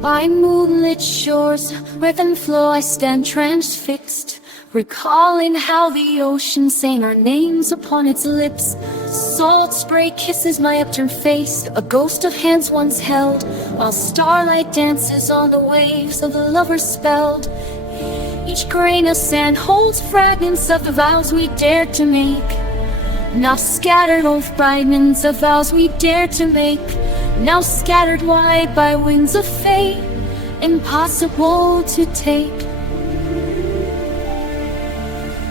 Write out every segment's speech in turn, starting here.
By moonlit shores, where and flow I stand transfixed, recalling how the ocean sang our names upon its lips. Salt spray kisses my upturned face, a ghost of hands once held, while starlight dances on the waves of the lovers spelled. Each grain of sand holds fragments of the vows we dared to make. Now scattered old fragments of vows we dared to make. Now scattered wide by winds of fate, impossible to take.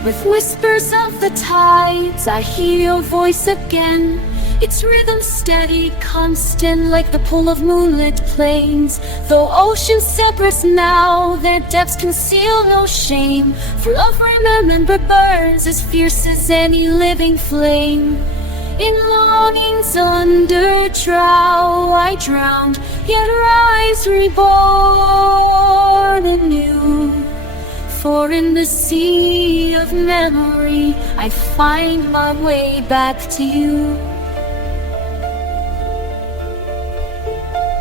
With whispers of the tides, I hear your voice again. Its rhythm steady, constant, like the pull of moonlit plains. Though oceans separate now, their depths conceal no shame. For love remembered burns as fierce as any living flame. In longings under trow I drowned, yet rise reborn anew. For in the sea of memory I find my way back to you.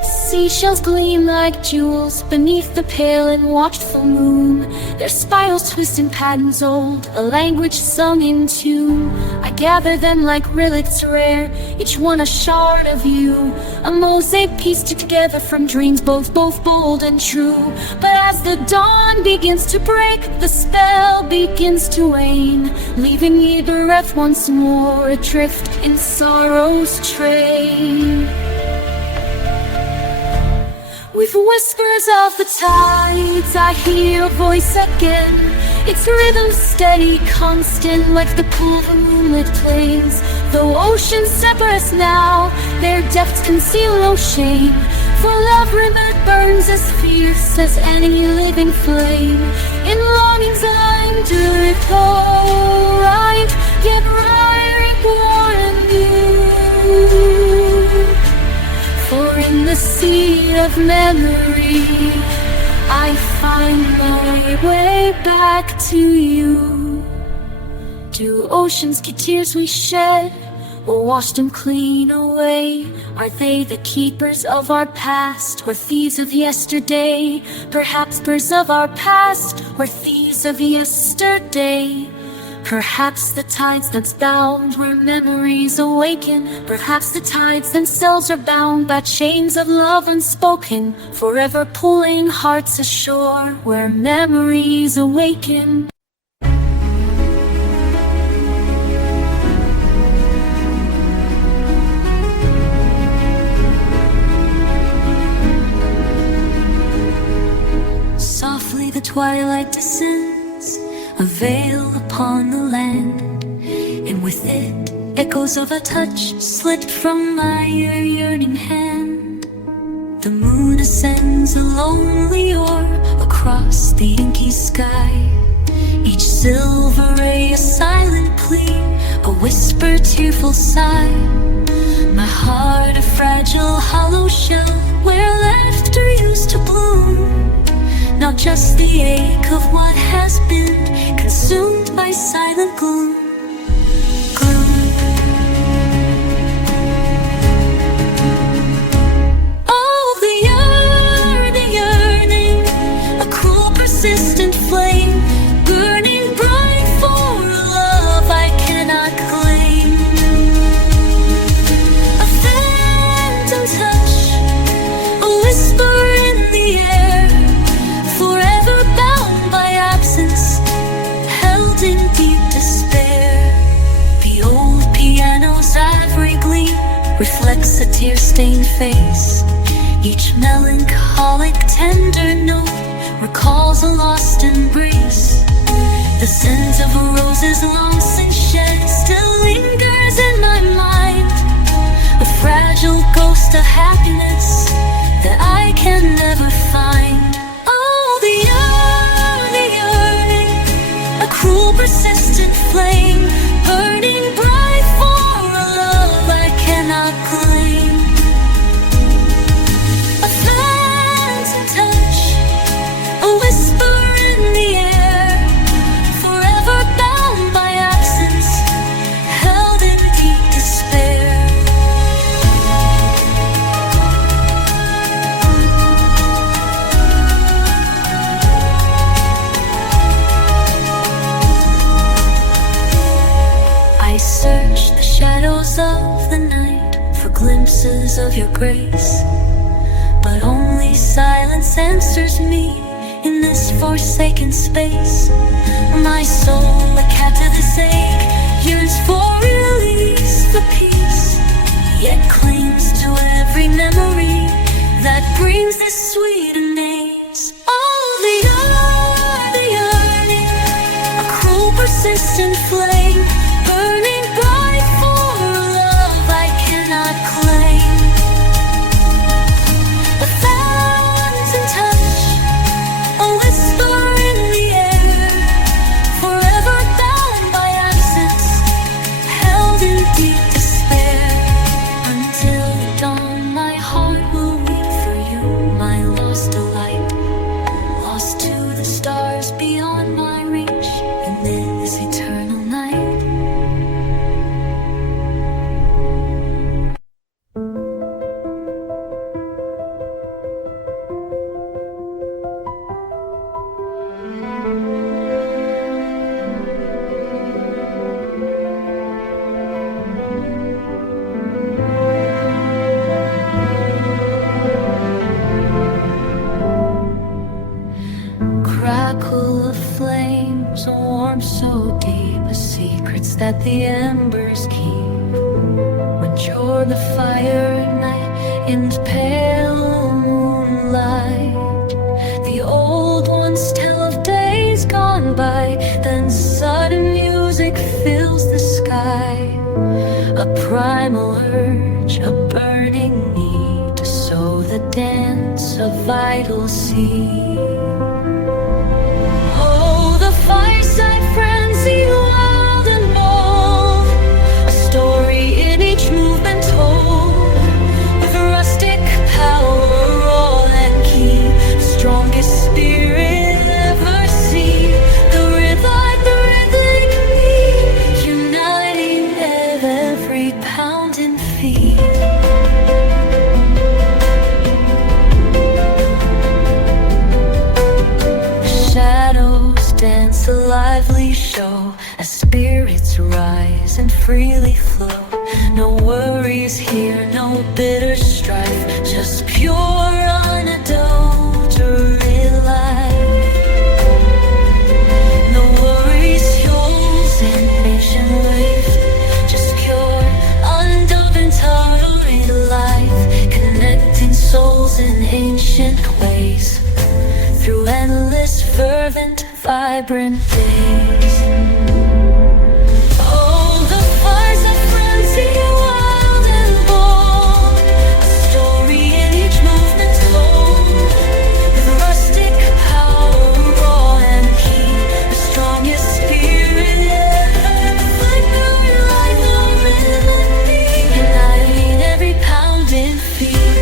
Seashells gleam like jewels beneath the pale and watchful moon. Their spirals twist in patterns old, a language sung in tune. I gather them like relics rare, each one a shard of you, a mosaic pieced together from dreams both bold and true. But as the dawn begins to break, the spell begins to wane, leaving me bereft once more, adrift in sorrow's train. With whispers of the tides, I hear your voice again. Its rhythm steady, constant, like the pull of moonlit plains. Though oceans separate us now, their depths conceal no shame. For love remembered burns as fierce as any living flame. In longings under it all right, yet reborn anew. For in the sea of memory I find my way back to you. Do oceans keep tears we shed, or wash them clean away? Are they the keepers of our past, or thieves of yesterday? Perhaps birds of our past, or thieves of yesterday. Perhaps the tides that's bound where memories awaken. Perhaps the tides themselves are bound by chains of love unspoken, forever pulling hearts ashore where memories awaken. Softly the twilight descends, a veil upon the land, and with it, echoes of a touch slipped from my yearning hand. The moon ascends a lonely orb across the inky sky, each silver ray a silent plea, a whisper, tearful sigh. My heart a fragile hollow shell where laughter used to bloom. Now just the ache of what has been, consumed by silent gloom. Oh, the yearning, a cruel persistent flame, burning bright for a love I cannot claim. A phantom touch, a whisper in the air, forever bound by absence, held in deep despair. The old piano's ivory gleam reflects a tear-stained face. Each melancholic tender note recalls a lost embrace. The scent of roses long since shed still lingers in my mind, a fragile ghost of happiness that I can never find. A cruel persistent flame, burning bright for a love I cannot claim. A phantom touch, a whisper in the air, forever bound by absence, held in deep despair. glimpses of your grace, but only silence answers me in this forsaken space. My soul, a captive this ache, yearns for release, for peace, yet clings to every memory that brings this sweet amaze. Oh, the yearning, a cruel persistent flame, burning bright for a love I cannot claim. A thousand touch, a whisper in the air, forever bound by absence, held in deep despair. Until the dawn, my heart will weep for you, my lost delight, lost to the stars beyond my reach in this eternal night. Crackle of flames, a warmth so deep, a secrets that the embers keep. Mature the fire at night in the pale moonlight. The old ones tell of days gone by, then sudden music fills the sky. A primal urge, a burning need to sow the dance of vital seed. Oh, the fireside frenzy, wild and bold, a story in each movement told, with rustic power all at key, the strongest spirit ever seen. The rhythmic beat, uniting every pounding feet. Shadows dance a lively show as spirits rise and freely flow. No worries here, no bitter strife, just pure unadulterated life. No worries, yours in ancient wave, just pure unadulterated life, connecting souls in ancient ways through endless, fervent, vibrant days. Oh, the fires that frenzy, wild and bold, a story in each movement told, with rustic power raw and keen, the strongest spirit ever. Flickering light, the rhythm beat, uniting every pounding feet.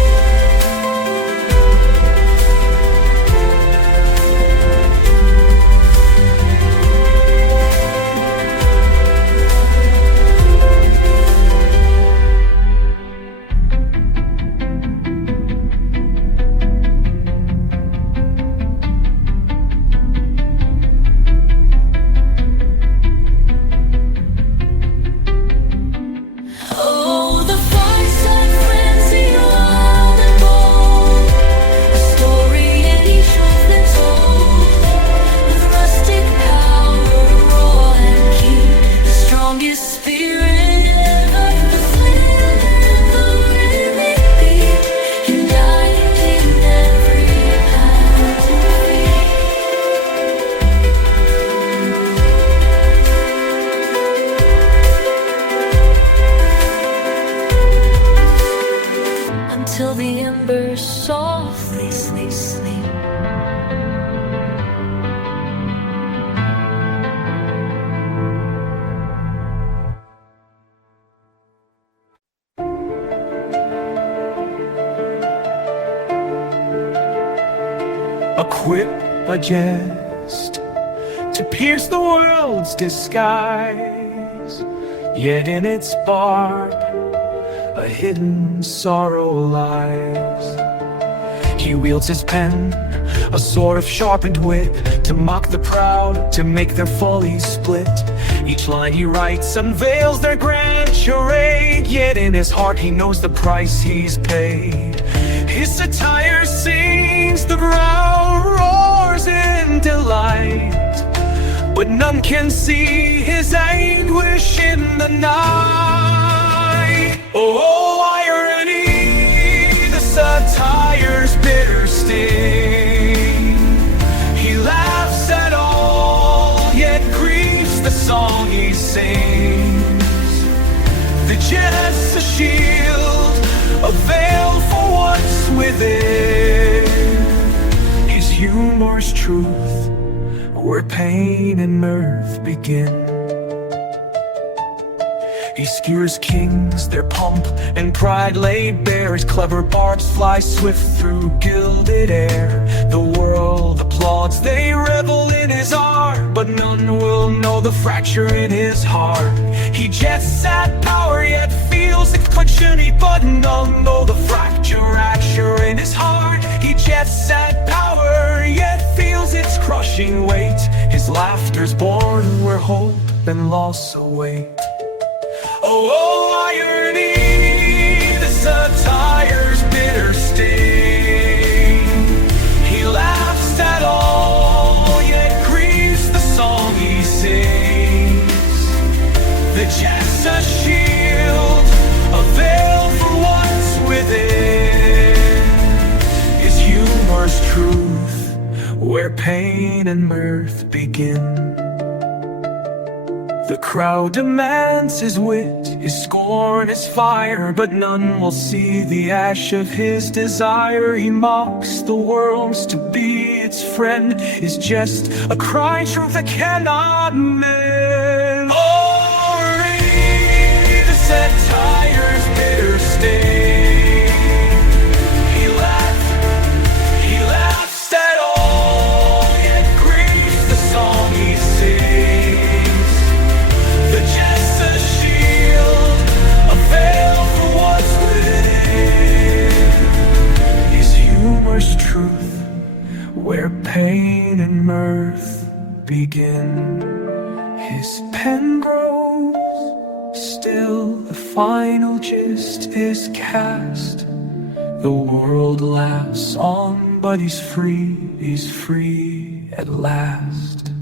Oh, the fireside frenzy, wild and bold, a story in each movement told, with rustic power raw and keen, the strongest spirit ever. The flame, the rhythmic beat, uniting every pounding beat. Until the embers softly sleep, sleep. Equip a jest to pierce the world's disguise, yet in its barb a hidden sorrow lies. He wields his pen, a sword of sharpened wit, to mock the proud, to make their follies split. Each line he writes unveils their grand charade, yet in his heart he knows the price he's paid. His satire sings, the brow roars in delight, but none can see his anguish in the night. Oh, irony, the satire's bitter sting. He laughs at all, yet grieves the song he sings. The jest a shield, a veil for what's within. His humor's truth, where pain and mirth begin. He skewers kings, their pomp and pride laid bare. His clever barbs fly swift through gilded air. The world applauds, they revel in his art, but none will know the fracture in his heart. He jests at power, yet feels the affliction, but none know the fracture in his heart. He jests at power, yet feels its crushing weight. His laughter's born where hope and loss await. Oh, irony, the satire's bitter sting. He laughs at all, yet grieves the song he sings. The jest a shield, a veil for what's within. His humor's truth, where pain and mirth begin. The crowd demands his wit, his scorn, his fire, but none will see the ash of his desire. He mocks the world's to be its friend, is just a crying truth that cannot mend. Oh, read the satire's bitter sting. He laughs at all, yet grieves the song he sings. The jest a shield, a veil for what's within. His humor's truth, where pain and mirth begin. His pen grows still, the final gist is cast. The world laughs on, but he's free at last.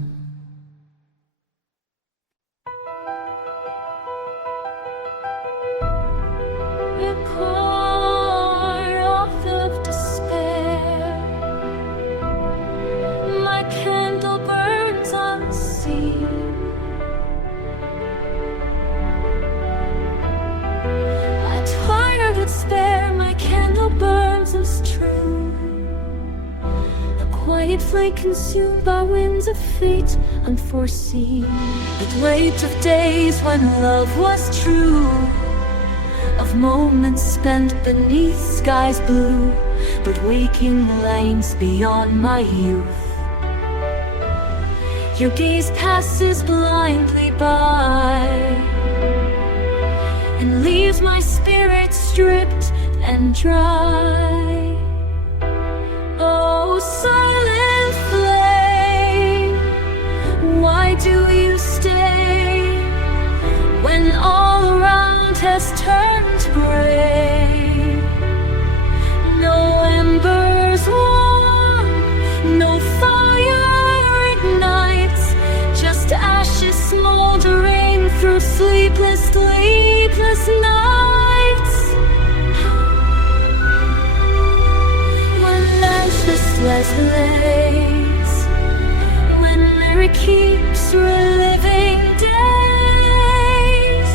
Flame consumed by winds of fate unforeseen. The weight of days when love was true, of moments spent beneath skies blue, but waking lanes beyond my youth. Your gaze passes blindly by and leaves my spirit stripped and dry. Oh, silent flame, why do you stay when all around has turned gray? No embers warm, no fire ignites, just ashes smoldering through sleepless nights. Restless lays, when memory keeps reliving days.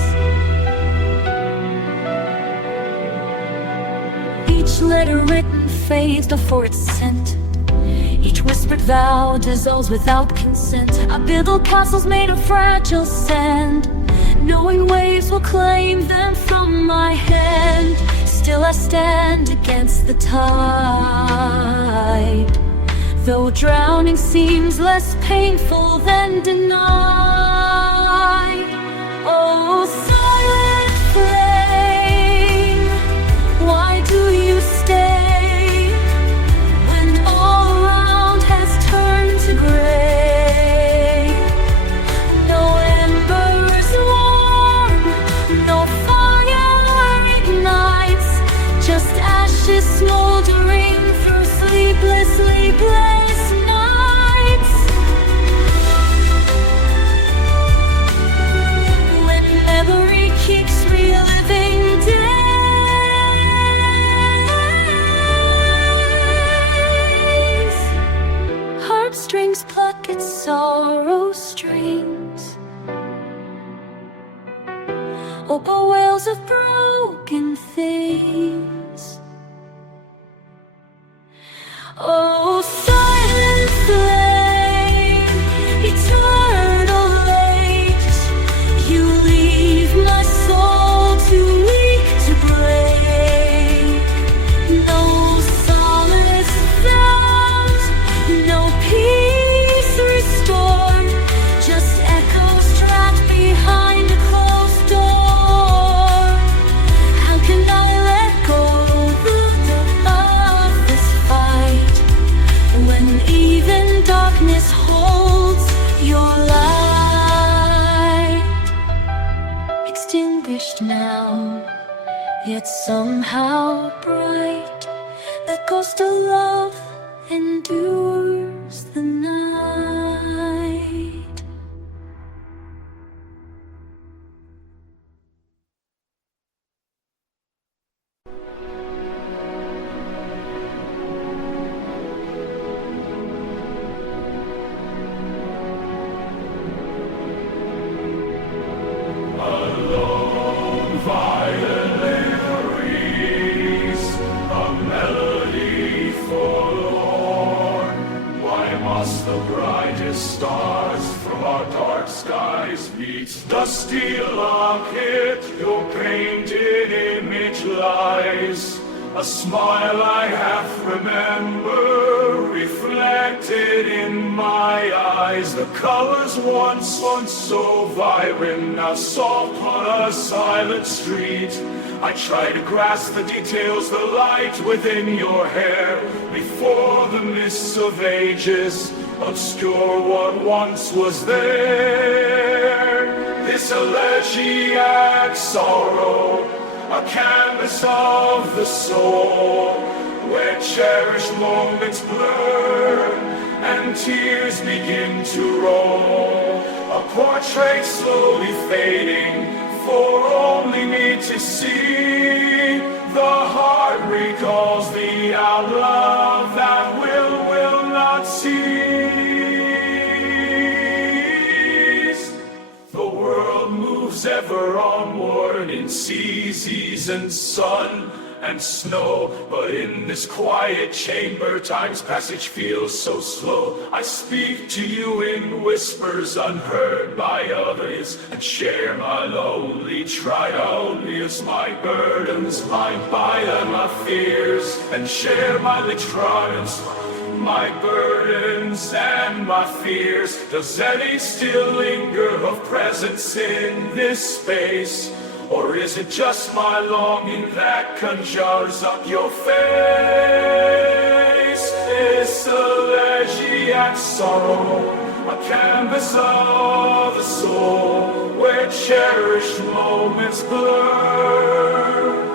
Each letter written fades before it's sent. Each whispered vow dissolves without consent. I build castles made of fragile sand, knowing waves will claim them from my hand. Still I stand against the tide, though drowning seems less painful than denied. Oh, silent flame, why do you stay sleepless nights, when memory keeps reliving days. Heartstrings pluck at sorrow strings, opal wails of broken things. Oh, silent flame, eternal age, you leave my soul too weak to break. No solace found, no peace restored, just echoes trapped behind a closed door. How can I let go of this fight, when even darkness holds your light? Extinguished now, yet somehow bright, that ghost of love endures the night. Alone, violins, a melody forlorn. Why must the brightest stars from our dark skies meet the steel locket? Your painted image lies, a smile I half remember, reflected in my eyes. The colors once so vibrant, now soft on a silent street. I try to grasp the details, the light within your hair, before the mists of ages obscure what once was there. This elegiac sorrow, a canvas of the soul, where cherished moments blur and tears begin to roll. A portrait slowly fading, for only me to see. The heart recalls the outlove that will not cease. The world moves ever onward in seas and sun and snow, but in this quiet chamber time's passage feels so slow. I speak to you in whispers unheard by others, and share my lonely trials, my burdens, my bile, my fears, and share my triumphs, my burdens and my fears. Does any still linger of presence in this space? Or is it just my longing that conjures up your face? This elegiac sorrow, a canvas of the soul, where cherished moments blur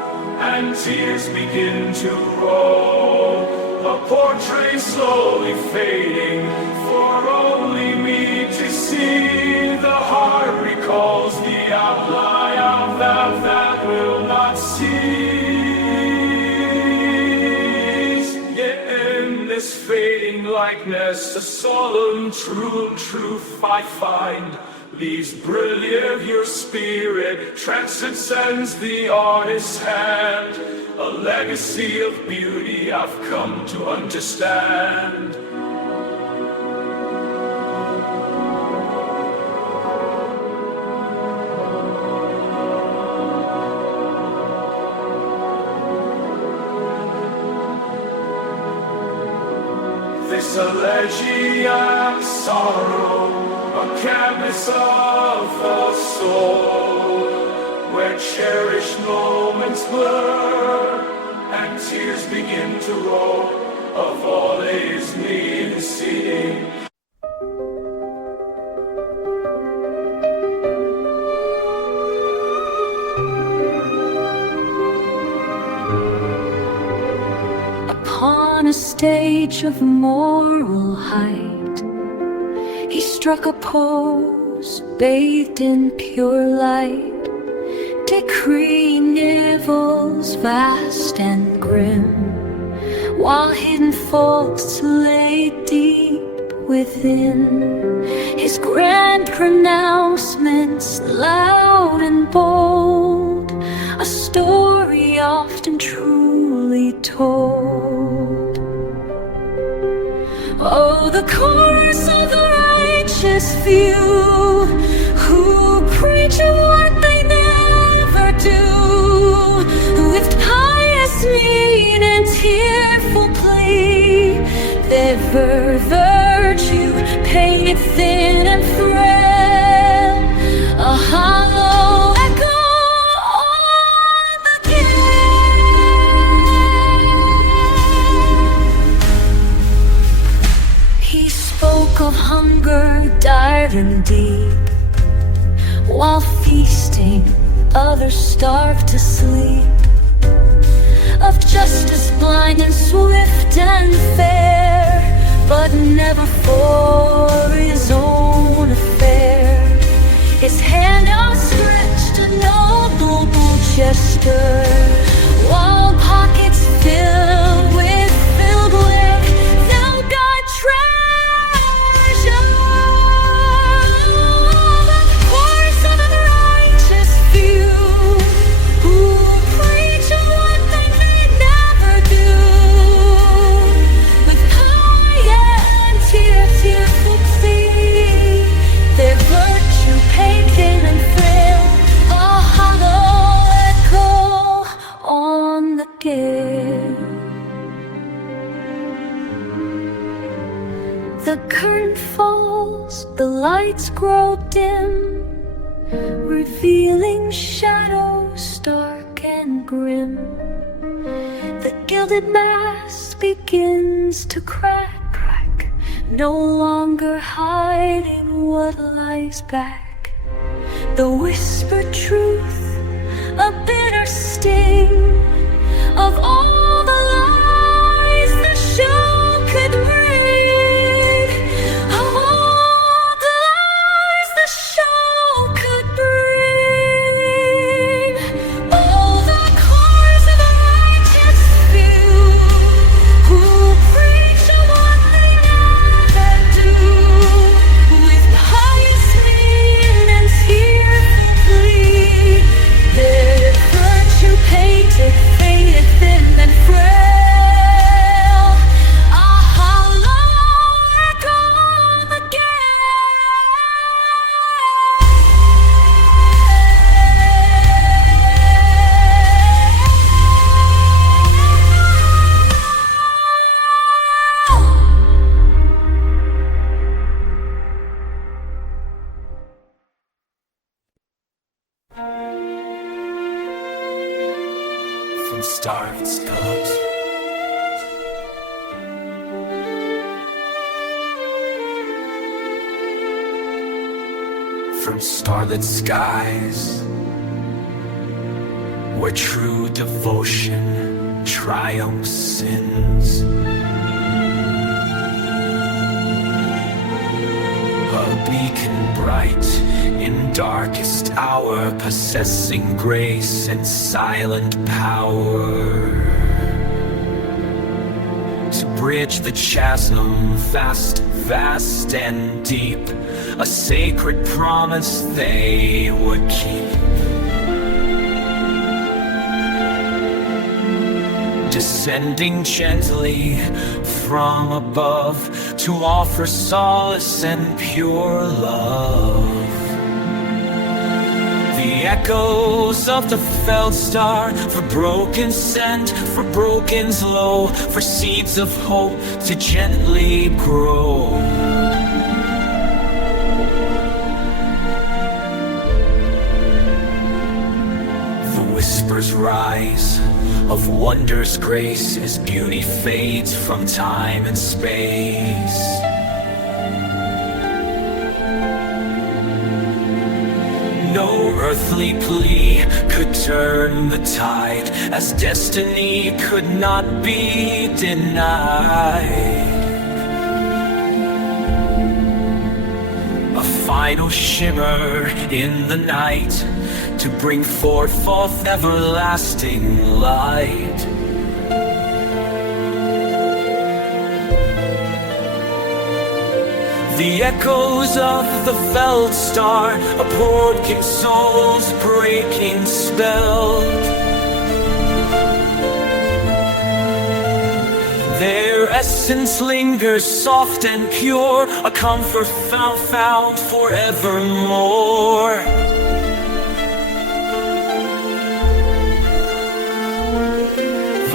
and tears begin to roll. A portrait slowly fading, for only me to see. The heart recalls the outline of that will not cease. Yet in this fading likeness, a solemn truth I find leaves brilliant your spirit, transcends the artist's hand, a legacy of beauty I've come to understand. This elegiac sorrow, a canvas of the soul, where cherished moments blur and tears begin to roll, of all is me seeing. Upon a a stage of moral height. He struck a pose bathed in pure light, decreeing evils vast and grim, while hidden faults lay deep within. His grand pronouncements, loud and bold, a story often truly told. Oh, the chorus of the righteous few, who preach of what they never do, with pious mien and tearful plea, their virtue painted thin and frail, a hollow echo on the gale. He spoke of hunger dire and deep, while feasting others starved to sleep, of justice blind and swift and fair, but never for his own affair. His hand outstretched, a noble gesture, while pockets filled with they'll guide treasure. The course of the righteous few, who preach of what they may never do, with pious tearful plea, their virtue painted and frail, a hollow echo on the gale. The curtain falls, the lights grow dim, revealing shadows dark and grim. The gilded mask begins to crack, no longer hiding what lies back. The whispered truth, a bitter sting, of all the lies the show could bring. Of all the lies the show could bring. Oh, the cause of the righteous few, who preach of what they never do, with pious mien and tearful plea, their virtue painted, faded, thin and frail, a hollow echo on the From starved cubs, from starlit skies, where true devotion triumphs sins. A beacon bright in darkest hour, possessing grace and silent power, to bridge the chasm vast and deep, a sacred promise they would keep. Descending gently from above, to offer solace and pure love. The echoes of the felled star, for broken sent, for broken's low, for seeds of hope to gently grow. The whispers rise of wondrous grace as beauty fades from time and space. No earthly plea could turn the tide, as destiny could not be denied. A final shimmer in the night to bring forth everlasting light. The echoes of the Feldstar, a poor king's soul's breaking spell. Their essence lingers soft and pure, a comfort found forevermore.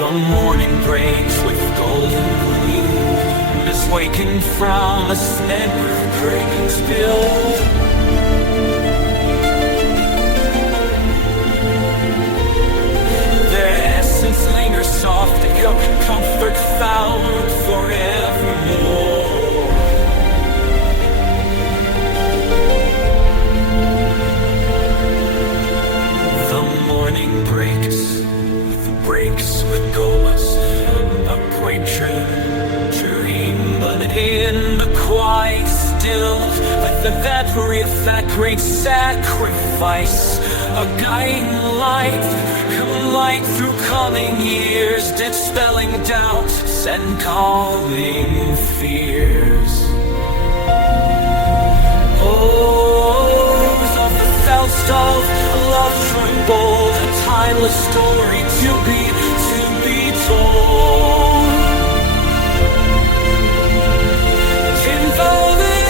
The morning breaks with golden gleam, is wakened from a never-breaking spill. Their essence lingers soft, a comfort found forevermore. The morning breaks with goals, a dream, but in the quiet still, with that great sacrifice, a guiding light through coming years, dispelling doubts and calming fears. Oh, of the Falstaff, love trembled, a timeless story to be told. Enfolded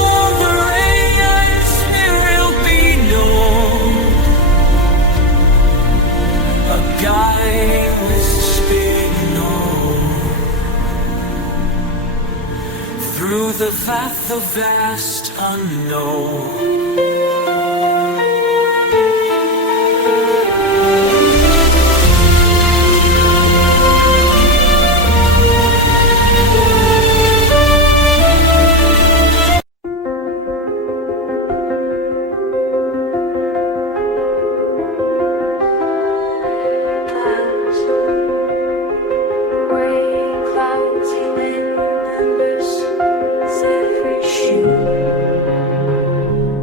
all the radiance, it will be known. A guileless signal through the vast unknown.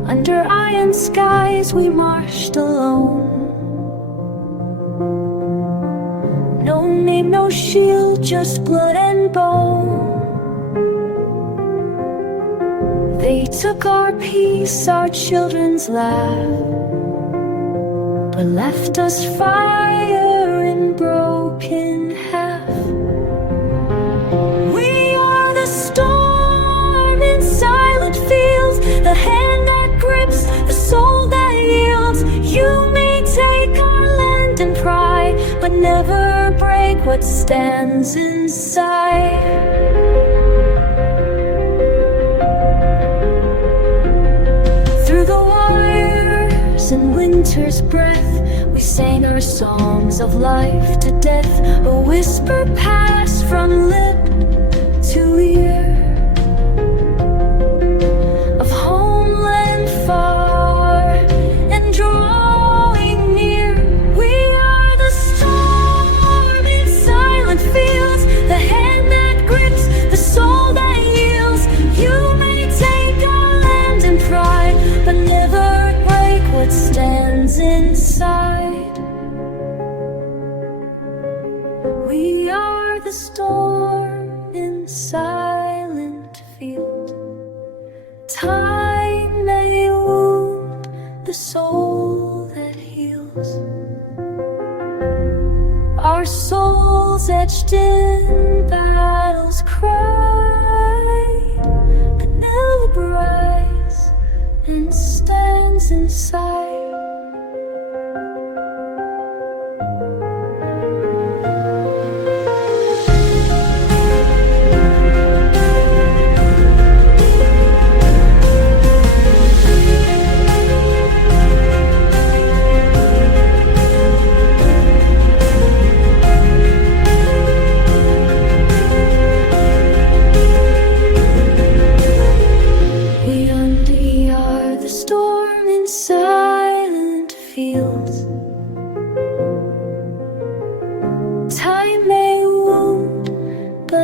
Under iron skies we marched alone. No name, no shield, just blood and bone. They took our peace, our children's laugh, but left us fire and broken half. We are the storm in silent fields, the hand that grips, the soul that yields. You may take our land and pride, but never break what stands inside. Through the wires and winter's breath, we sang our songs of life to death, a whisper passed from lip to ear, of homeland far and drawing near. We are the storm in silent fields, the hand that grips, the soul that yields. You may take our land and pride, but never break what stands inside. We are the storm in silent field. Time may wound the soul that heals. Our souls etched in battle's cry, but never rise and stands inside. We are the storm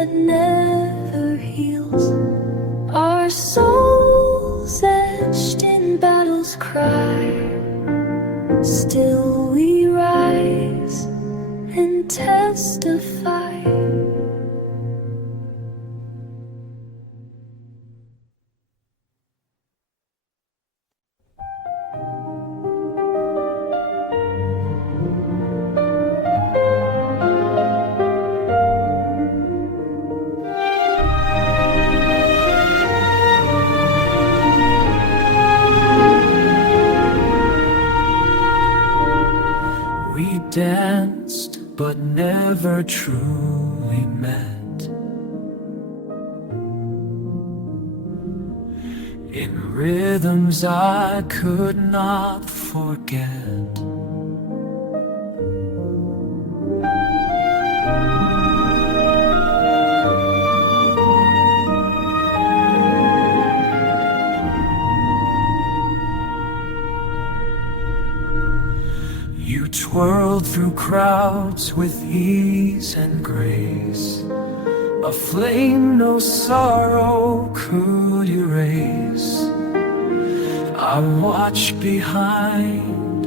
but never heals. Our souls etched in battle's cry, still we rise and testify. We danced but never truly met. In rhythms I could not forget. You twirled through crowds with ease and grace, a flame no sorrow could erase. I watched behind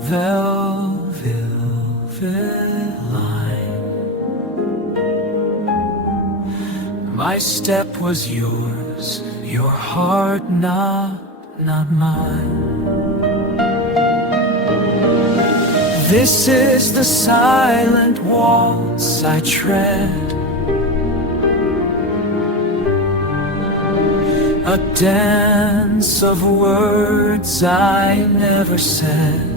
velvet line. My step was yours, your heart not mine. This is the silent waltz I tread, a dance of words I never said.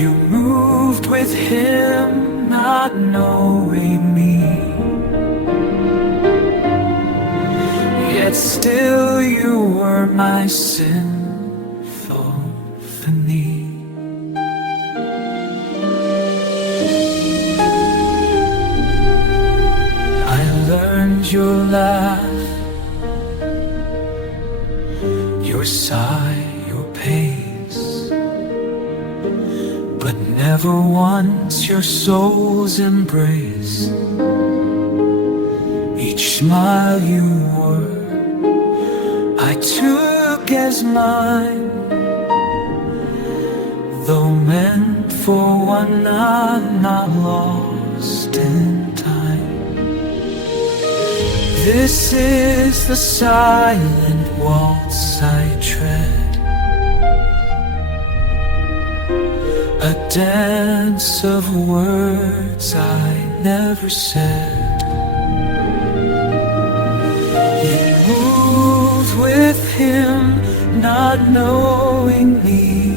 You moved with him, not knowing me, yet still you were my sin. Your laugh, your sigh, your pace, but never once your soul's embrace. Each smile you wore, I took as mine, though meant for one not lost in time. This is the silent waltz I tread, a dance of words I never said. You moved with him, not knowing me,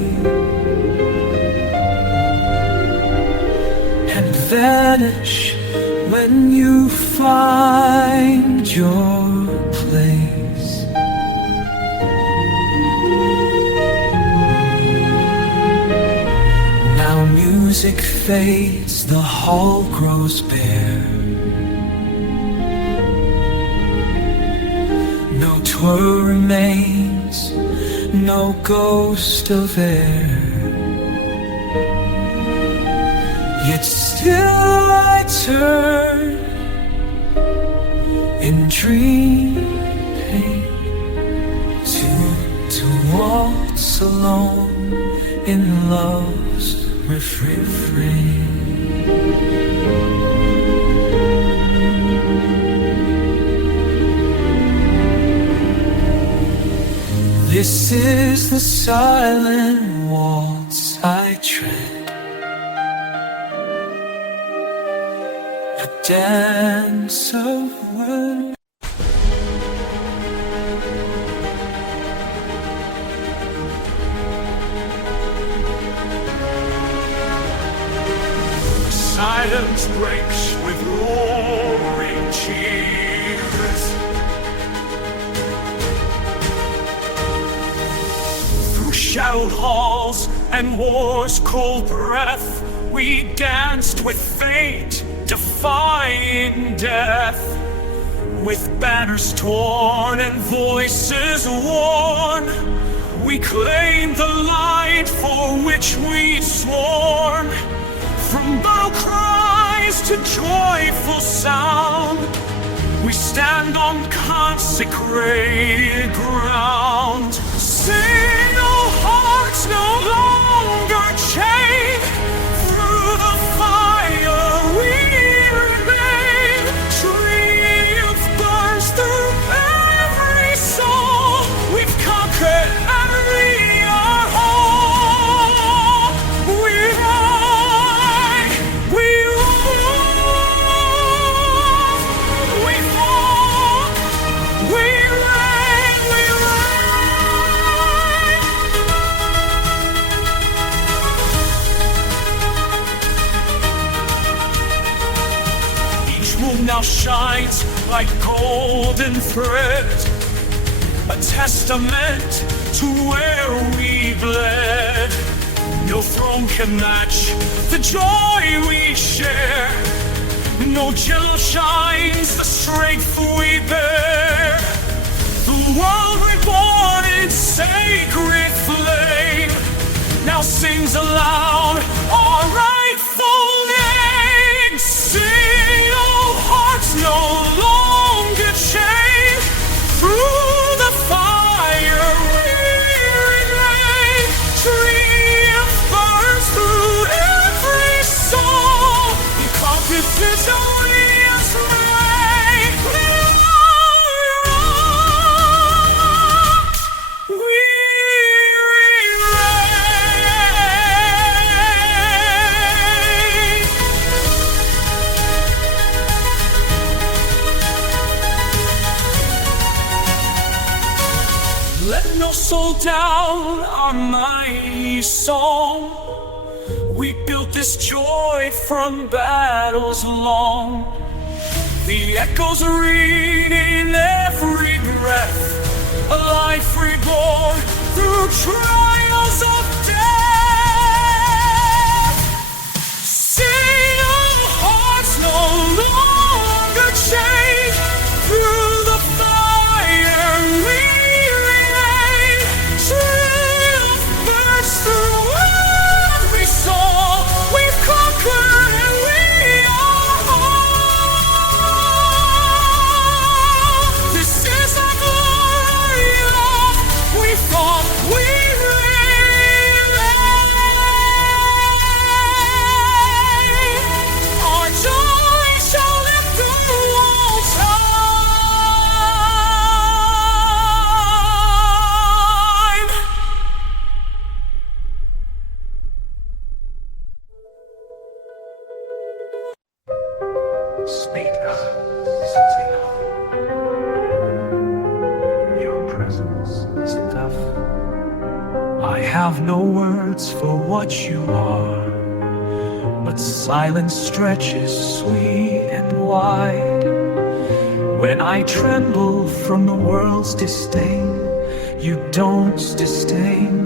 and vanish when you find your place. Now music fades, the hall grows bare. No twirl remains, no ghost of air. Yet still I turn in dream pain to waltz alone in love's refrain. This is the silent waltz I tread, a dance of words. Silence breaks with roaring cheers. Through shadowed halls and war's cold breath, we danced with fate, defying death. With banners torn and voices worn, we claimed the light for which we'd sworn. From battle cry to joyful sound. We stand on consecrated ground. Sing, oh hearts no longer chained. Through the fire we remain. Triumph burns through every soul. We've conquered and we are whole. We ride, we rule, we fall, we reign, we reign. Each moon now shines like golden thread, a testament to where we've led. No throne can match the joy we share. No jewel shines the strength we bear. The world reborn in sacred flame now sings aloud our rightful name. Sing, oh hearts no longer chained. Through the fire we remain. Triumph burns through every soul. We conquered victorious reign. We reign. Let no soul down our mighty song. We built this joy from battles long. The echoes ring in every breath, a life reborn through trials of death. Sing, oh hearts no longer chained. Through the fire we remain. Triumph burns through every soul. We've conquered and we are whole. This is our glory, Lord. We fought, we reign. Our joy shall live through all time. Speak now, Satire. Your presence is enough. I have no words for what you are, but silence stretches sweet and wide. When I tremble from the world's disdain, you don't disdain.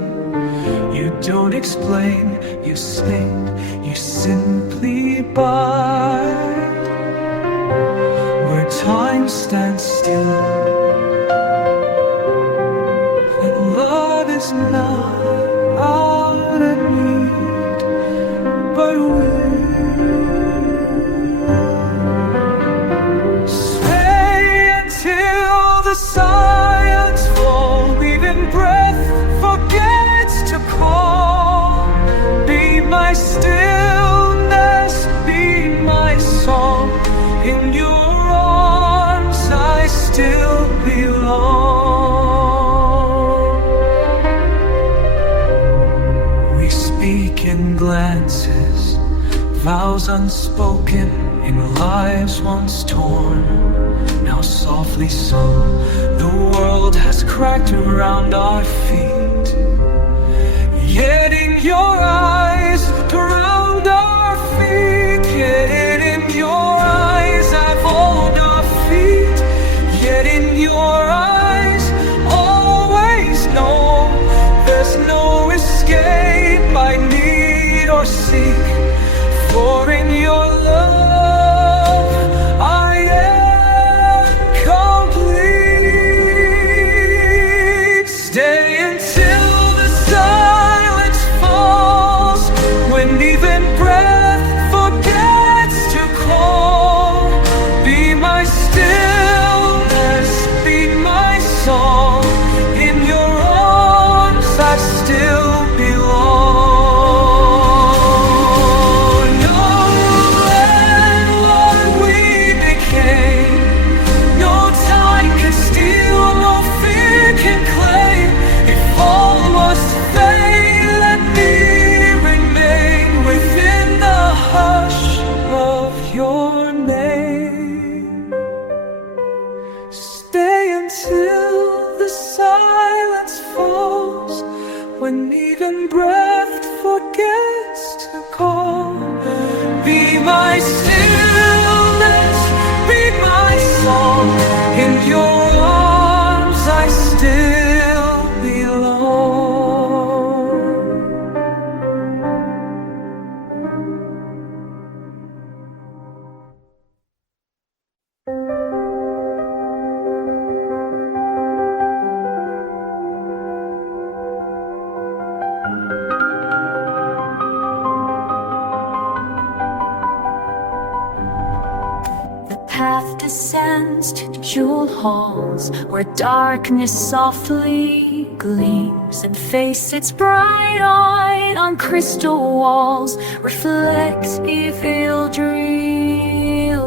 You don't explain, you sing, you simply bide. Where time stands still, and love is not out of need, but will stay until the silence falls. Even breath forgets to call. Be my stillness, be my song. In your arms I still belong. We speak in glances, vows unspoken in lives once torn, now softly sung. The world has cracked around our feet, yet in your eyes, around our feet, yet in your eyes I've hold our feet, yet in your eyes always know there's no escape I need or seek, for in your love I am complete. Stay until the silence falls. forgets to call. Be my stillness, be my song. In your arms I still belong. Path descends to jewel halls where darkness softly gleams, and face its bright eye on crystal walls reflects evil dreams.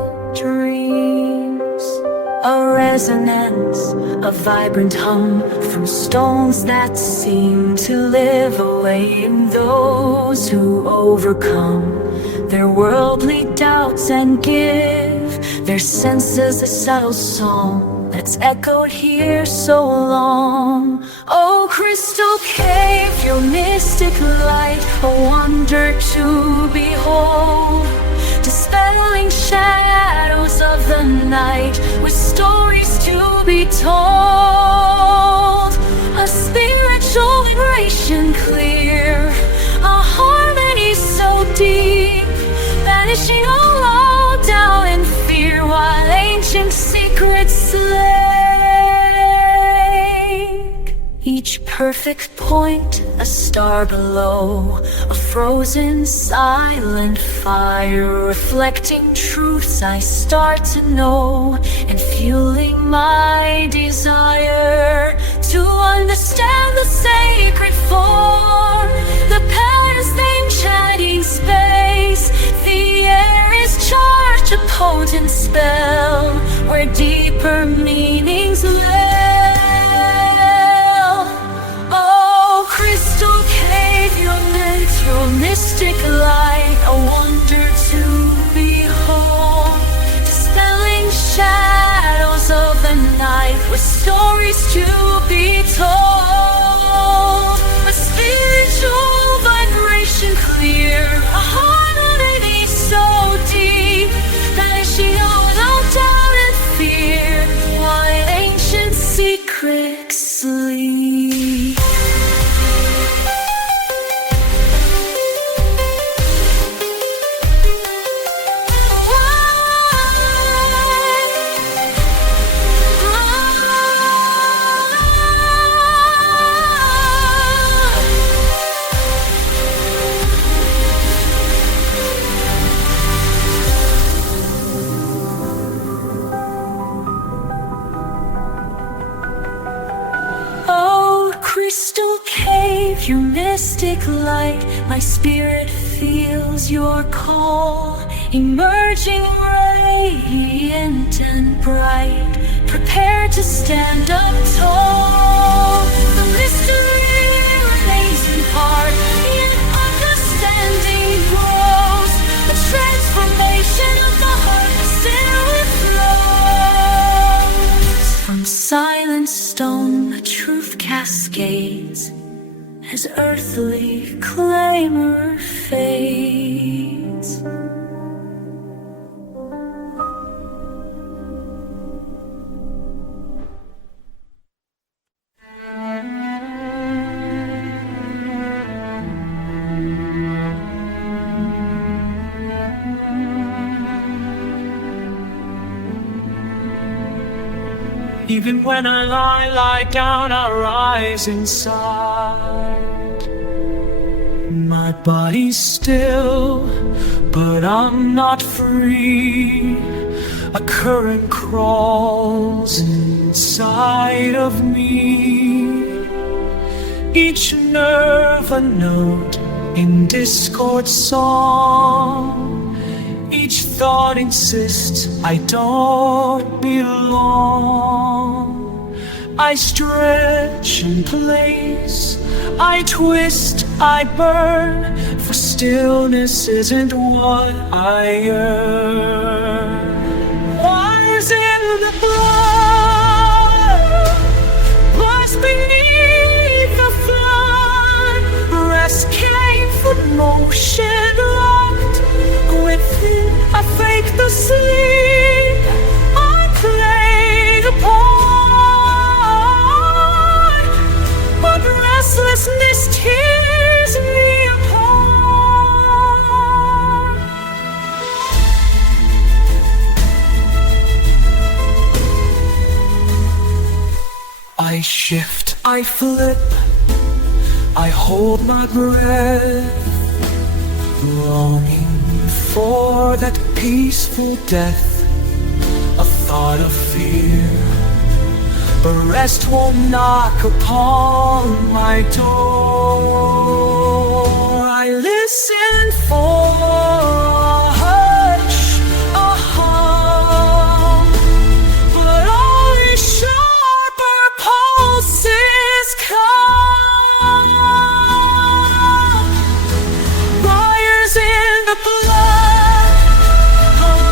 A resonance, a vibrant hum from stones that seem to live away in those who overcome their worldly doubts and give their senses a subtle song that's echoed here so long. Oh, crystal cave, your mystic light, a wonder to behold, dispelling shadows of the night with stories to be told. A spiritual vibration clear, a harmony so deep, banishing all doubt and fear while ancient secrets slay. Each perfect point, a star below, a frozen silent fire reflecting truths I start to know and fueling my desire to understand the sacred form, the past name chanting space. The air is charged, a potent spell where deeper meanings dwell. Oh, crystal cave, your mystic light, a wonder to behold, dispelling shadows of the night with stories to be told. A spiritual vibration clear, a harmony so deep, banishing all doubt and fear while ancient secrets sleep. Crystal cave, your mystic light, my spirit feels your call, emerging radiant and bright, prepared to stand up tall. The mystery remains in part, yet understanding grows. The transformation of the heart still flows. From silent stone, the truth cascades as earthly clamor fades. Even when I lie down, I rise inside. My body's still, but I'm not free. A current crawls inside of me. Each nerve a note in discord song. Each thought insists I don't belong. I stretch and place, I twist, I burn, for stillness isn't what I earn. Wires in the blood, lost beneath the flood, rest came free. ocean locked within. I fake the sleep I played upon, but restlessness tears me apart. I shift, I flip, I hold my breath, longing for that peaceful death. A thought of fear, but rest won't knock upon my door. I listen for a hush, a hum, but only sharper pulses come. Fires in the blood,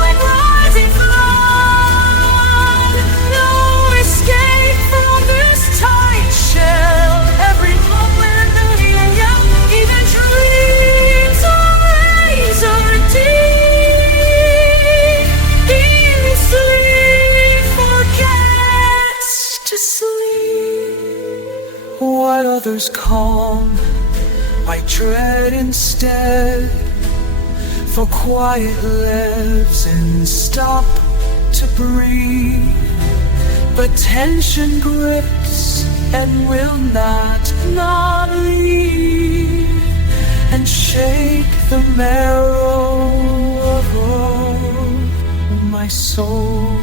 like rising flood. No escape from this tight shell. Every moment of the young, even dreams are razor deep. In sleep forgets to sleep. What others calm, I dread instead. For quiet lives and stop to breathe. But tension grips and will not leave, and shake the marrow of my soul.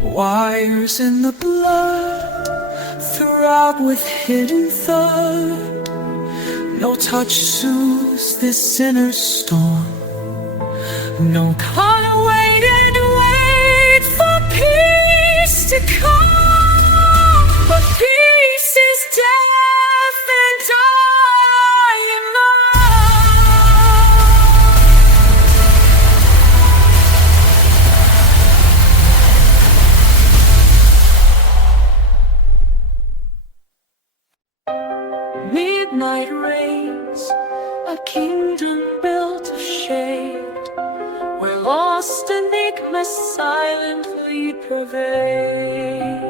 Wires in the blood throb with hidden thud. No touch soothes this inner storm. No color wait and wait for peace to come. But peace is death and I am not. Midnight reigns, a kingdom built of shade, where lost enigmas silently pervade.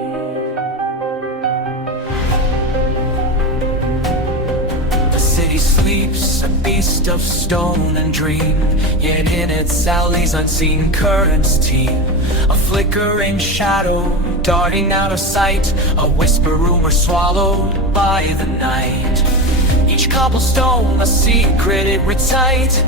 The city sleeps, a beast of stone and dream, yet in its alleys unseen currents teem. A flickering shadow, darting out of sight, a whisper rumor swallowed by the night. Each cobblestone a secret it recite,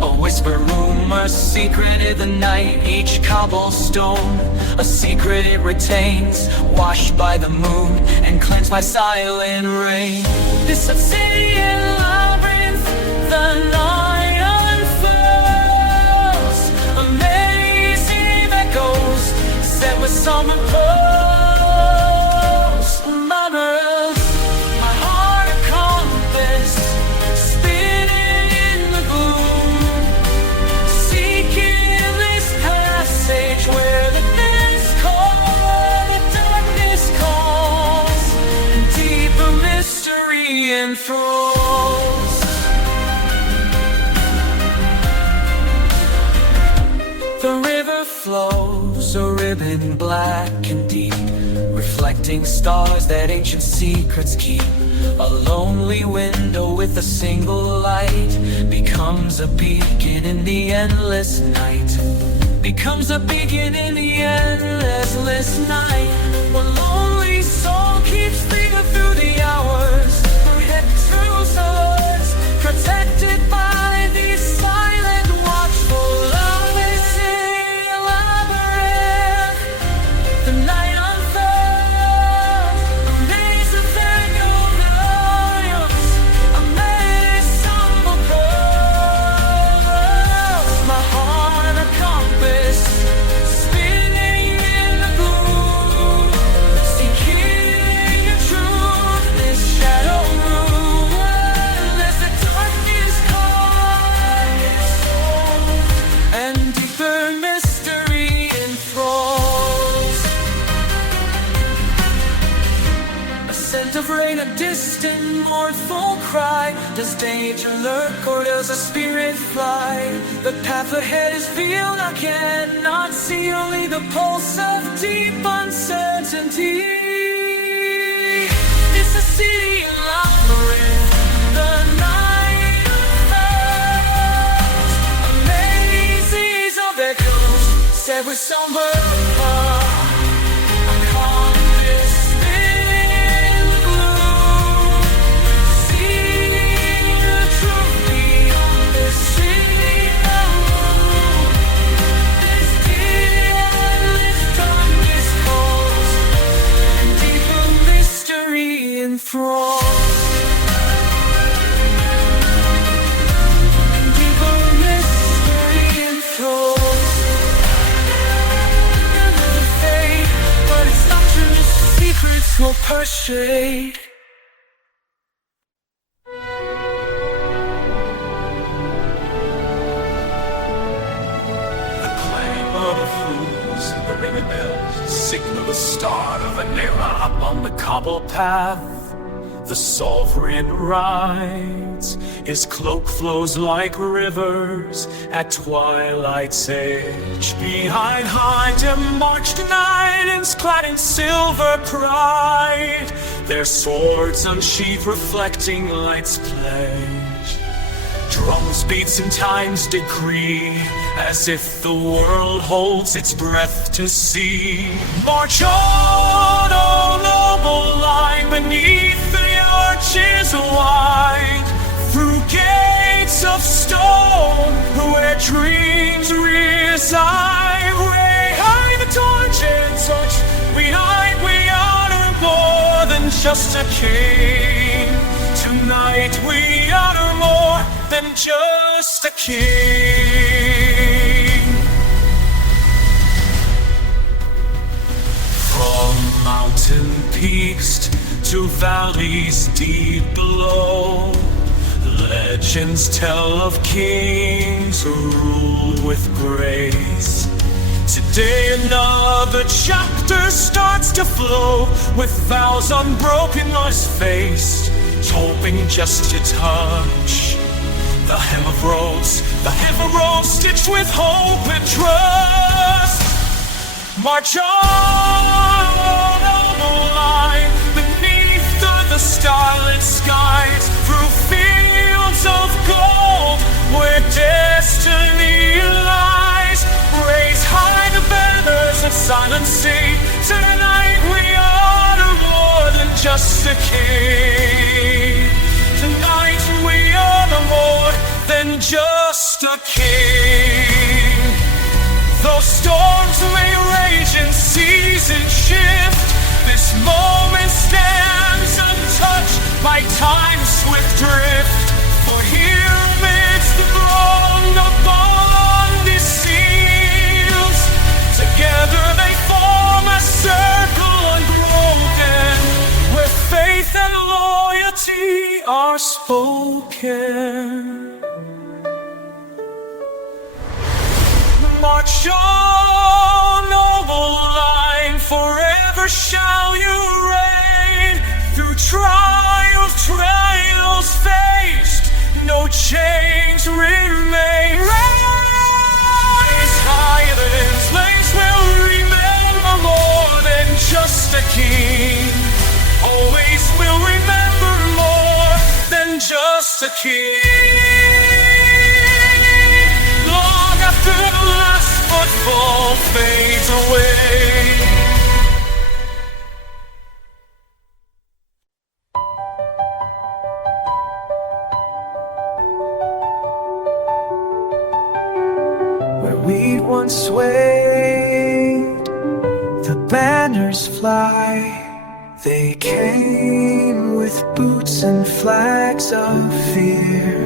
a whisper rumor secret in the night. Each cobblestone a secret it retains, washed by the moon and cleansed by silent rain. This obsidian labyrinth, the night unfurls, amazing echoes set with summer pearls. Labyrinth, my heart a compass, spinning in the gloom, seeking this passage where the mist calls, the darkness calls, and deeper mystery enthralls. The river flows, a ribbon black and deep, reflecting stars that ancient secrets keep. A lonely window with a single light becomes a beacon in the endless night. Becomes a beacon in the endless night. One lonely soul keeps thinking through the hours, through hidden truths, protected by these silent watchful eyes. Labyrinth, the night unfurls, amazing echoes, amazing summer pearls. My heart a compass, spinning in the gloom, seeking your truth. This shadow afraid a distant mournful cry? Does danger lurk or does a spirit fly? The path ahead is veiled, I cannot see, only the pulse of deep uncertainty. It's a city in labyrinth, the night falls, a mazes of echoes, set with somber will persuade. The clang of the flutes and the ringing bells signal the start of an era. Up on the cobbled path, the sovereign rides. His cloak flows like rivers at twilight's edge. Behind him marched knights clad in silver pride, their swords unsheathed reflecting light's pledge. Drums beats in time's decree, as if the world holds its breath to see. March on, O noble line, beneath the arches wide, through gates of stone, where dreams reside. Way high the torches touch, behind we honor more than just a king. Tonight we honor more than just a king. From mountain peaks to valleys deep below, legends tell of kings who rule with grace. Today another chapter starts to flow, with vows unbroken lost faced, hoping just to touch the hem of rose stitched with hope and trust. March on, noble line, beneath the starlit skies, through fields of gold where destiny lies. Raise high the banners of silent sea. Tonight we honor more than just a king. Tonight we honor more than just a king. Though storms may rage and seasons shift, this moment stands untouched by time's swift drift. For here amidst the throng of bondage seals, together they form a circle unbroken, where faith and loyalty are spoken. March on, noble line, forever shall you reign. Through trials faced, no change remain. Rise higher than slaves will remember more than just a king. Always will remember more than just a king. After the last footfall fades away, where we'd once swayed, the banners fly. They came with boots and flags of fear,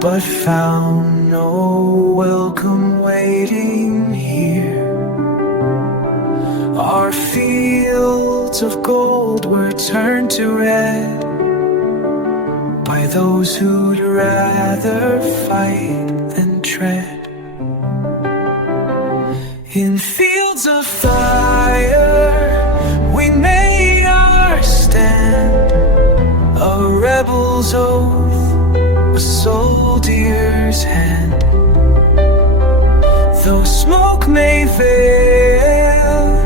but found no welcome waiting here. Our fields of gold were turned to red by those who'd rather fight than tread. In fields of fire, we made our rebel's oath, a soldier's hand. Though smoke may veil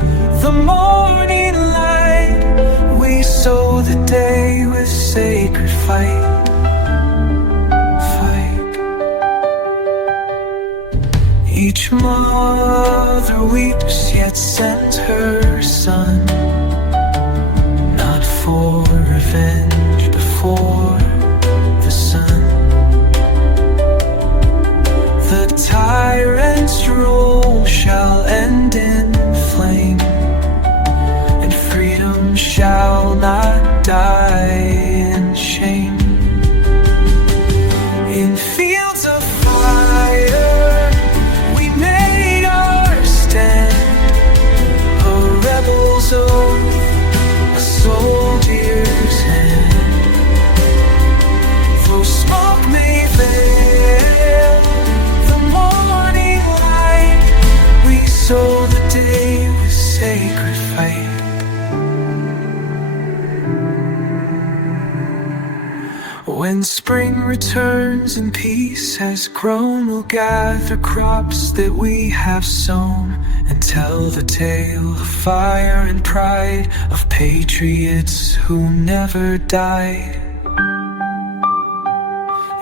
the morning light, we sow the day with sacred fight. Each mother weeps, yet sends her son, not for revenge, but for the sun. The tyrant's rule shall end in flame, and freedom shall not die in shame. In fields of fire we made our stand, a rebel's oath, a soldier's hand. Though smoke may veil the morning light, we sow the day with sacred fight. When spring returns and peace has grown, we'll gather crops that we have sown and tell the tale of fire and pride, of patriots who never died.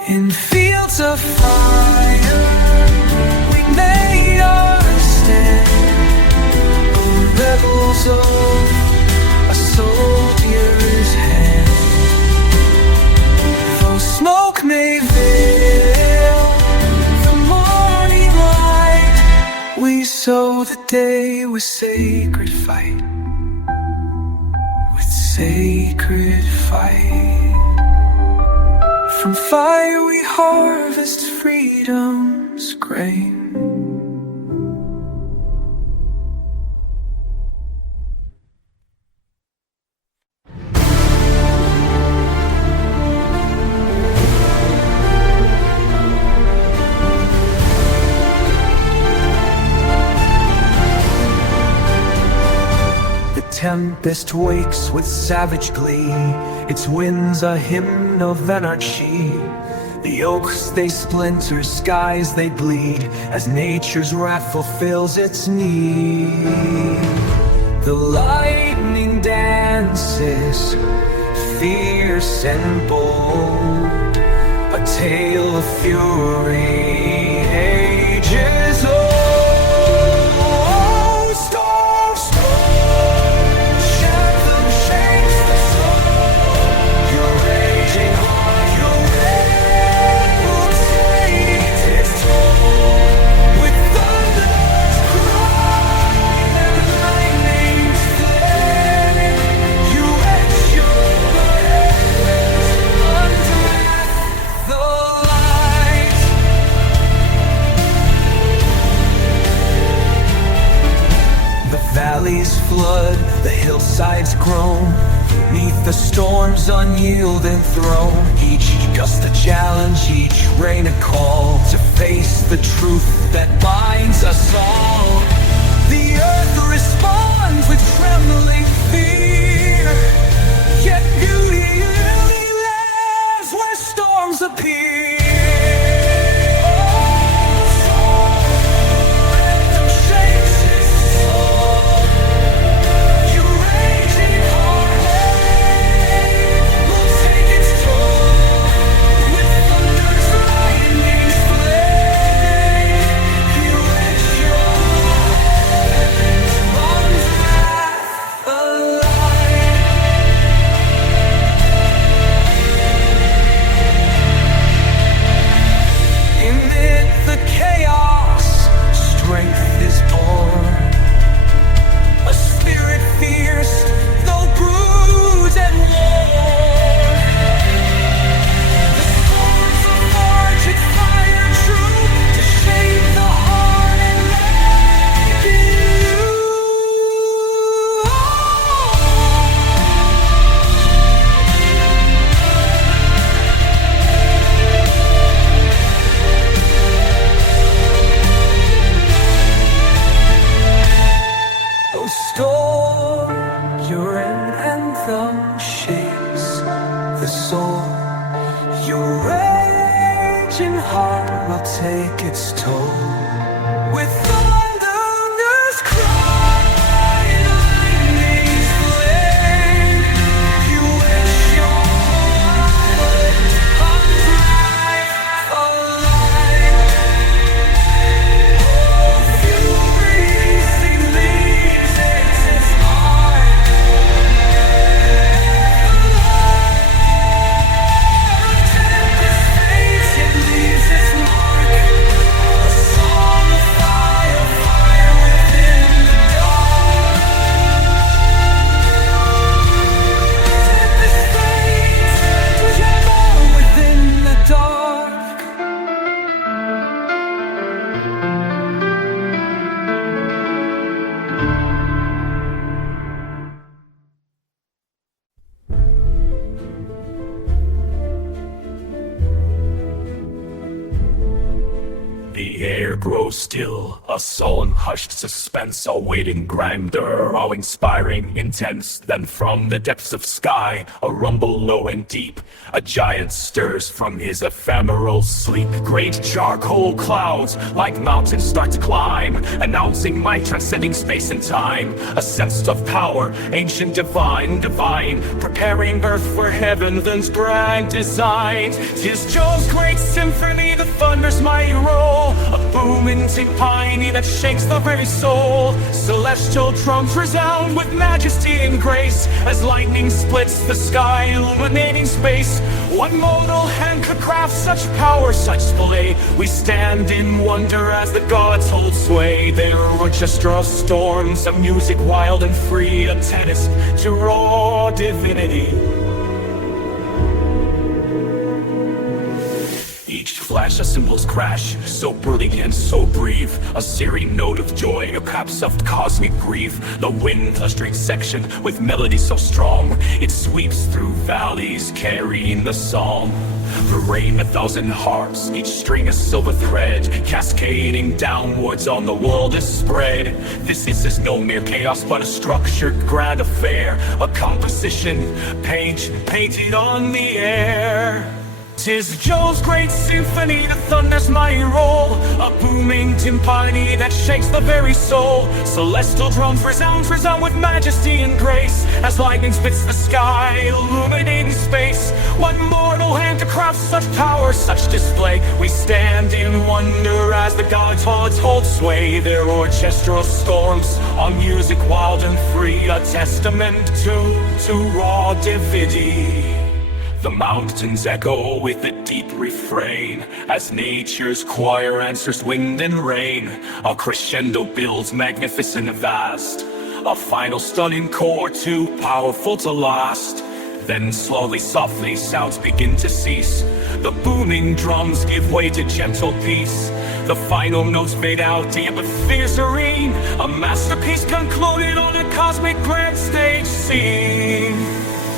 In fields of fire we made our stand, a rebel's oath, a soldier's hand. Smoke may veil the morning light, we sow the day with sacred fight, with sacred fight. From fire we harvest freedom's grain. Tempest wakes with savage glee, its winds a hymn of anarchy. The oaks they splinter, skies they bleed, as nature's wrath fulfills its need. The lightning dances, fierce and bold, a tale of fury ages old. Valleys flood, the hillsides groan, neath the storm's unyielding throne. Each gust a challenge, each rain a call, to face the truth that binds us all. The earth responds with trembling fear, yet beauty only lives where storms appear. raging heart will take its toll. With thunder's cry and lightning's flame, you wish your life alive. Fury leaves its heart. It leaves its mark. A song of fire, fire within the dark. Tempest fades to tremble within the dark. The air grows still, a sullen hushed suspense awaiting grandeur, awe-inspiring, intense. Then from the depths of sky, a rumble low and deep, a giant stirs from his ephemeral sleep. Great charcoal clouds, like mountains, start to climb, announcing might transcending space and time. A sense of power, ancient, divine, preparing earth for heaven's grand design. 'Tis Jove's great symphony, the thunder's mighty roll, a booming timpani that shakes the very soul. Celestial drums resound with majesty and grace, as lightning splits the sky, illuminating space. One mortal hand could craft such power, such display. We stand in wonder as the gods hold sway. Their orchestra storms, a music wild and free, a tennis to raw divinity. Each flash a symbol's crash, so brilliant and so brief, a serene note of joy, a perhaps of cosmic grief. The wind, a string section with melody so strong, it sweeps through valleys carrying the song. The rain, 1,000 harps, each string a silver thread, cascading downwards on the world is spread. This is no mere chaos, but a structured grand affair, a composition page painted on the air. 'Tis Jove's great symphony, the thunder's mighty roll, a booming timpani that shakes the very soul. Celestial drums resound with majesty and grace, as lightning splits the sky, illuminating space. One mortal hand to craft such power, such display. We stand in wonder as the gods hold sway. Their orchestral storms on music wild and free, a testament to raw divinity. The mountains echo with a deep refrain, as nature's choir answers wind and rain. A crescendo builds magnificent and vast, a final stunning chord too powerful to last. Then slowly, softly, sounds begin to cease. The booming drums give way to gentle peace. The final notes fade out, the atmosphere serene, a masterpiece concluded on a cosmic grand stage scene.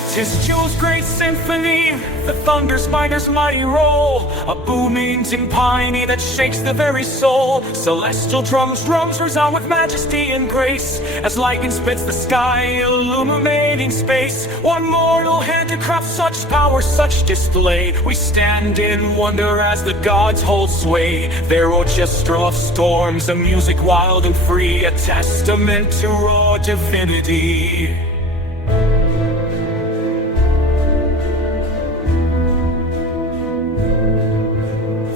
'Tis Jove's great symphony, the thunder's mighty roll, a booming timpani that shakes the very soul. Celestial drums resound with majesty and grace, as lightning splits the sky, illuminating space. One mortal hand to craft such power, such display. We stand in wonder as the gods hold sway. Their orchestra of storms, a music wild and free, a testament to raw divinity.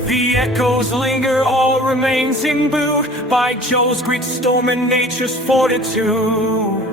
The echoes linger, all remains imbued by Jove's great storm and nature's fortitude.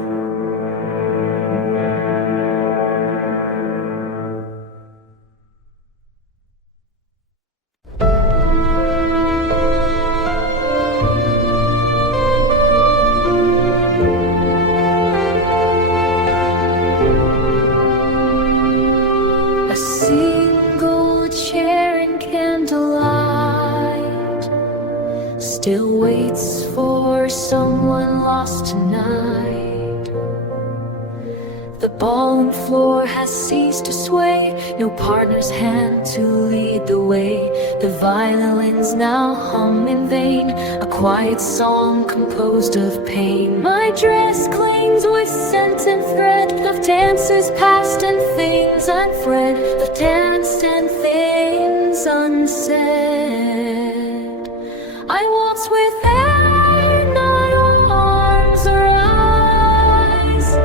A single chair in candlelight still waits for someone lost tonight. The ballroom floor has ceased to sway, no partner's hand to lead the way. The violins now hum in vain, a quiet song composed of pain. My dress clings with scent and thread of dances past and things unread, of dance and things undone. sunset. I waltz with air, not arms or eyes,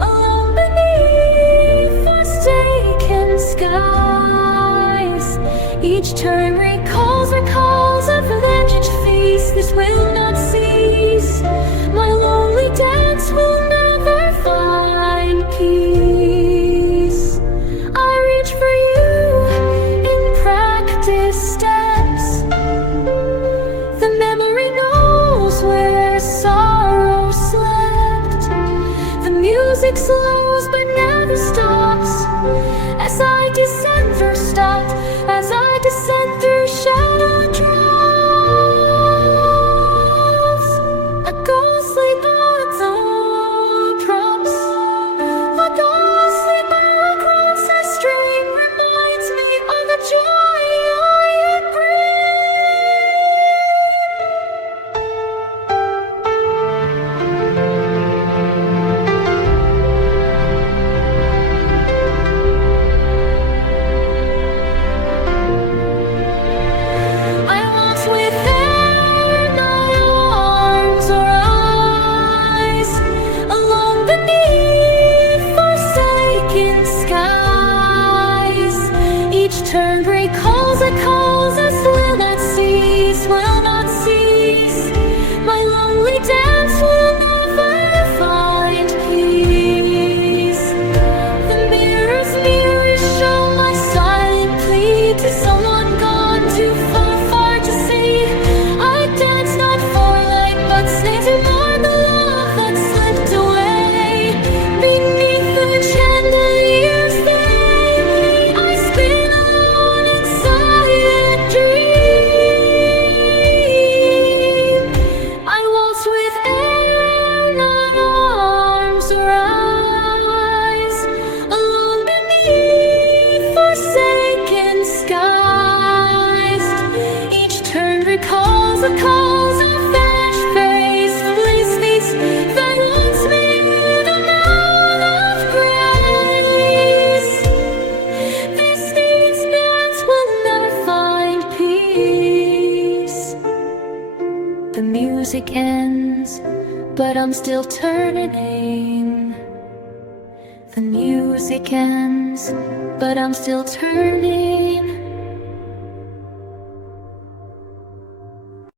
alone beneath forsaken skies. Each turn recalls of legend feast. This will not cease. My lonely dance will never find peace. I reach for you in practice steps. The memory knows where sorrow slept. The music slows but never stops. As I descend through shadow drifts, a ghostly bottle props. A ghostly background string reminds me of the joy it turn recalls us, will not cease. My lonely dance will never find peace. The mirrors show my silent plea to someone gone too far to see. I dance not for light, but stay to mourn the love that slipped away. Beneath the chandeliers I spin alone inside a dream. I waltz with air, not arms or eyes, alone beneath forsaken skies. Each turn recalls of vanished face, fleece feast that wants me in a mound of grace. This dance will never find peace. The music ends, but I'm still turning. The music ends, but I'm still turning.